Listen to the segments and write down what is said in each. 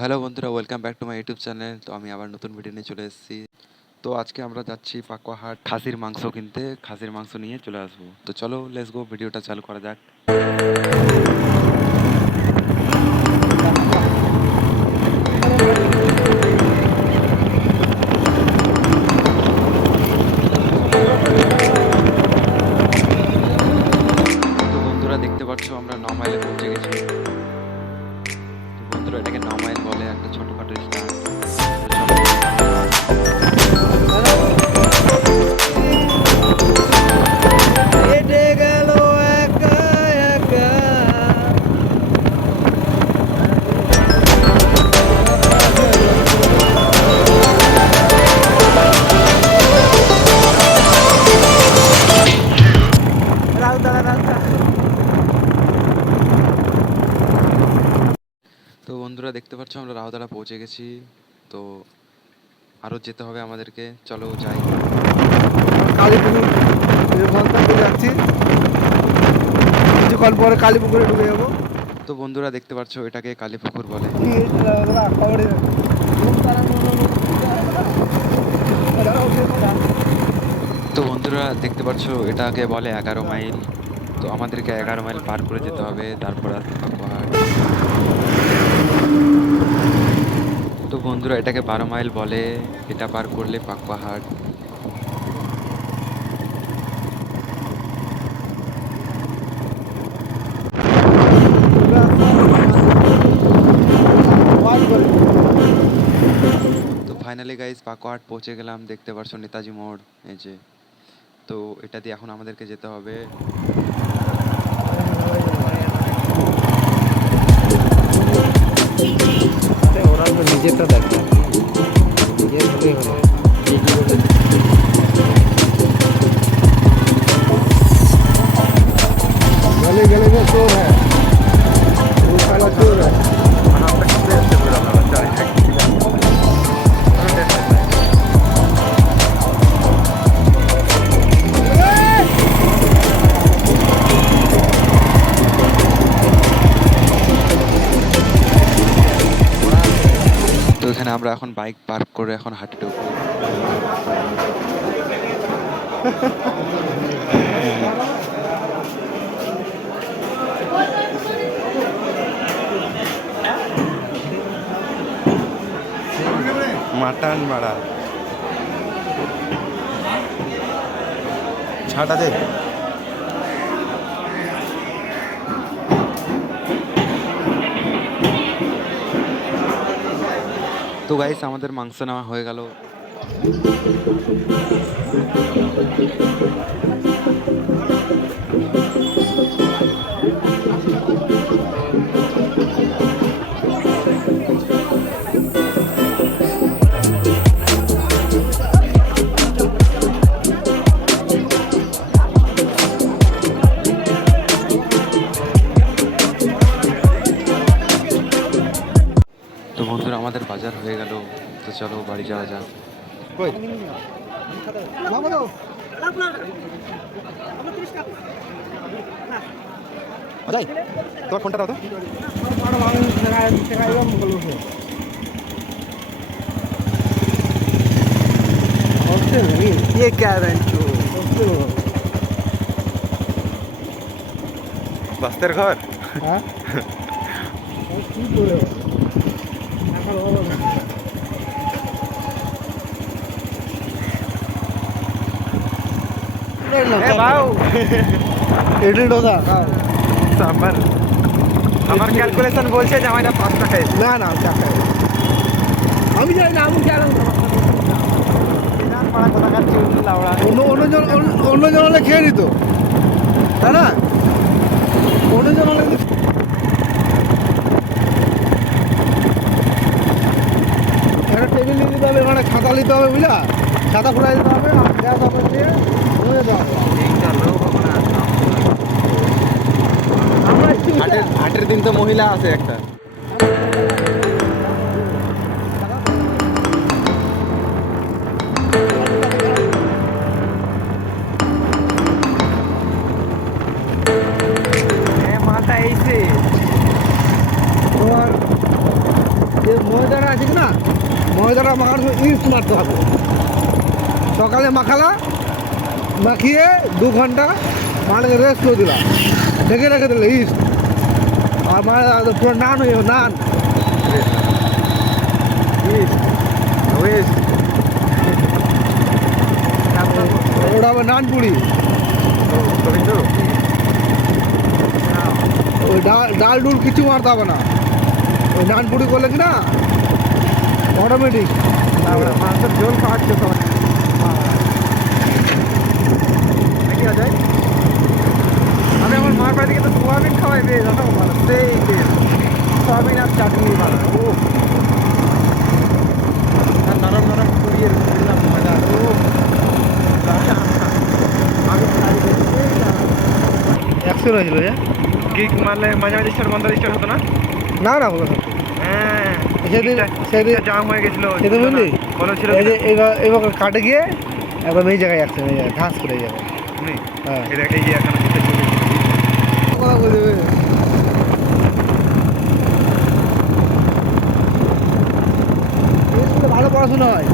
Hello বন্ধুরা, welcome back to my YouTube channel. তো আমি আবার নতুন ভিডিও নিয়ে চলে এসেছি। তো আজকে আমরা যাচ্ছি পাকুয়াহাট খাসির মাংস কিনতে। খাসির মাংস নিয়ে চলে আসবো। তো চলো লেটস গো, ভিডিওটা চালু করা যাক। তো বন্ধুরা দেখতে পাচ্ছ আমরা 9 মাইলে পৌঁছে গেছি। তো বন্ধুরা এটাকে 9 মাইল বলে, একটা ছোটখাটো স্ট্যান্ড। তো চলো হেঁটে গেল একা একা। তো বন্ধুরা দেখতে পাচ্ছ আমরা রাউদারা পৌঁছে গেছি। তো আরও যেতে হবে আমাদেরকে, চলো যাই। কালীপুকুর বলতে যাচ্ছি, কিছুক্ষণ পরে কালীপুকুরে ঢুকে যাবো। তো বন্ধুরা দেখতে পাচ্ছ এটাকে কালীপুকুর বলে। তো বন্ধুরা দেখতে পাচ্ছ এটাকে বলে 11 মাইল। তো আমাদেরকে 11 মাইল পার করে যেতে হবে, তারপর আসবে পাকুয়াহাট। তো বন্ধুরা এটাকে 12 মাইল বলে, এটা পার করলে পাকুয়াহাট। তো ফাইনালি গাইস পাকুয়াহাট পৌঁছে গেলাম। দেখতে পাচ্ছ নেতাজি মোড়, এই যে। তো এটা দিয়ে এখন আমাদেরকে যেতে হবে। ওরা তো নিজেরটা দেখে, নিজের হলেই হলো। गली गली में चोर है, वो साला चोर है। তো এখানে আমরা এখন বাইক পার্ক করে এখন হাঁটে ঢুকবো। মাটন বাড়া ছাটা দে। তো গাইস আমাদের মাংস নেওয়া হয়ে গেল। তো বন্ধুরা আমাদের বাজার হয়ে গেল। তো চলো বাড়ি যাওয়া যাক। তোমার ফোনটা দাও তো। ये क्या है বাস্তের ঘর। हाँ ইডলি ডোসা আমার আমার ক্যালকুলেশন বলছে যে আমার 5 টাকা। না না চা খাই, আমি জানি না, আমি জানি অন্যজন হলে খেয়ে নিত, তাই না? অন্যজন হলে একটা টেবিল নিয়ে দিতে হবে, এখানে খাতা নিতে হবে, বুঝলা? খাতা ফুরাই দিতে হবে, আর গ্যাস অফ দিয়ে ধুয়ে দেওয়া হবে। আমরা হাটের দিন তো মহিলা আছে একটা। তোমার যে ময়দাটা আছে কি না, ময়দাটা মাখার সময় ইস্ট মারতে হবে। সকালে মাখালা, মাখিয়ে 2 ঘন্টা মালকে রেস্ট করে দিলাম, ঢেকে রেখে দিলে ইস্ট। আর মাল পুরো নান হয়ে যাবে, নান। ওটা হবে নান পুরি। ওই ডাল ডুল কিছু মারতে হবে না, ওই নান পুরি করলে কি না অটোমেটিক। মাংসের ঝোল খাওয়াচ্ছে সবাই নাকি অজয়? আমি আমার মার বাড়ি থেকে তো সোয়াবিন খাওয়াই বেশ জানো, ভালো সেই বেশ সোয়াবিন আর চাটনি ভালো। ও আর নরম নরম পুড়িয়ে দিলাম মজা। ও আমি খাই একশো হয়েছিল যে কিক মারলে মাঝে মাঝে স্টার বন্ধ স্টার হতো না। না না বলো হ্যাঁ সেদিন সেদিন জাম হয়ে গেছিল সেদিন বুঝলি মনে ছিল এই যে এইবার কাটে গিয়ে একবার এই জায়গায় একশো এই জায়গায় ঘাস করে যাবে। হ্যাঁ এই যে এখন কথা বলবে ভালো পড়াশোনা হয়।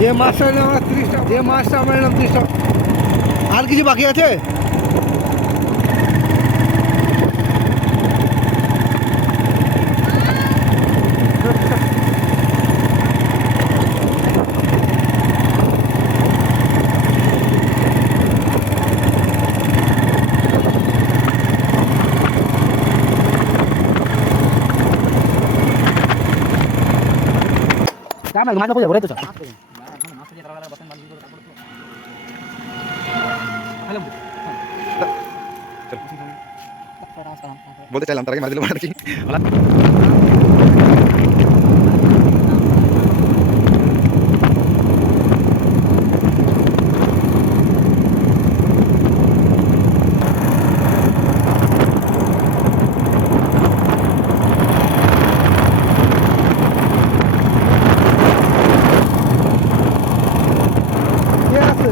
যে মাছটা নিলাম আমরা 30 টাকা, যে মাছটা আমরা নিলাম 30 টাকা। আর কিছু বাকি আছে? বলতে চাইলাম তার আগে মার দিল নাকি। কে আছে?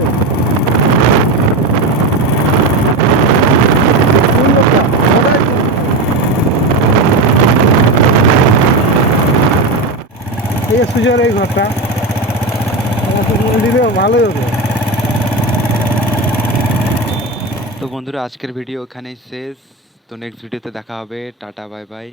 এই সুজয়ের এই ঘরটা দিলে ভালোই হতো। তো বন্ধুরা আজকের ভিডিও এখানেই শেষ। তো নেক্সট ভিডিওতে দেখা হবে। Tata, bye bye.